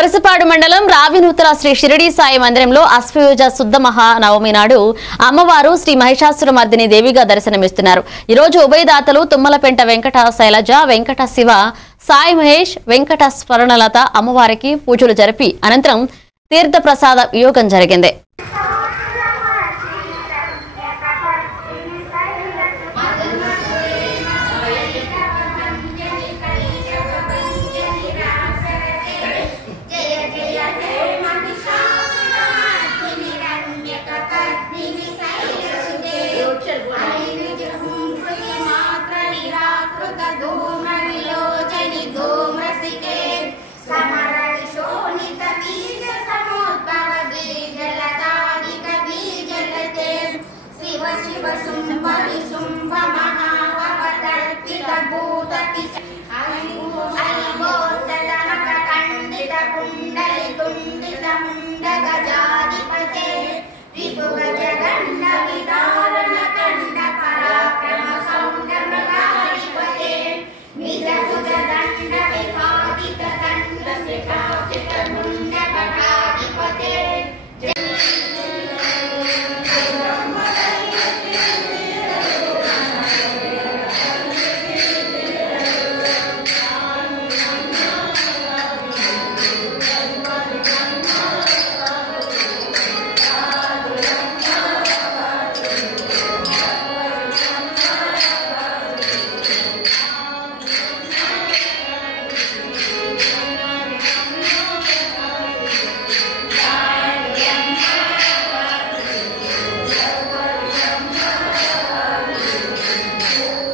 గొరసపాడు మండలం రావినూతల శ్రీ షిరిడి సాయి మందిరంలో అశ్వయుజ శుద్ధ మహానవమి నాడు అమ్మవారు శ్రీ మహిషాసురమర్దిని దేవిగా దర్శనమిస్తున్నారు. ఈ రోజు ఉభయదాతలు తుమ్మలపెంట వెంకట శైలజ, వెంకట శివ, సాయి మహేష్, వెంకట స్వర్ణలత అమ్మవారికి పూజలు జరిపి అనంతరం తీర్థ ప్రసాద యోగం జరిగింది.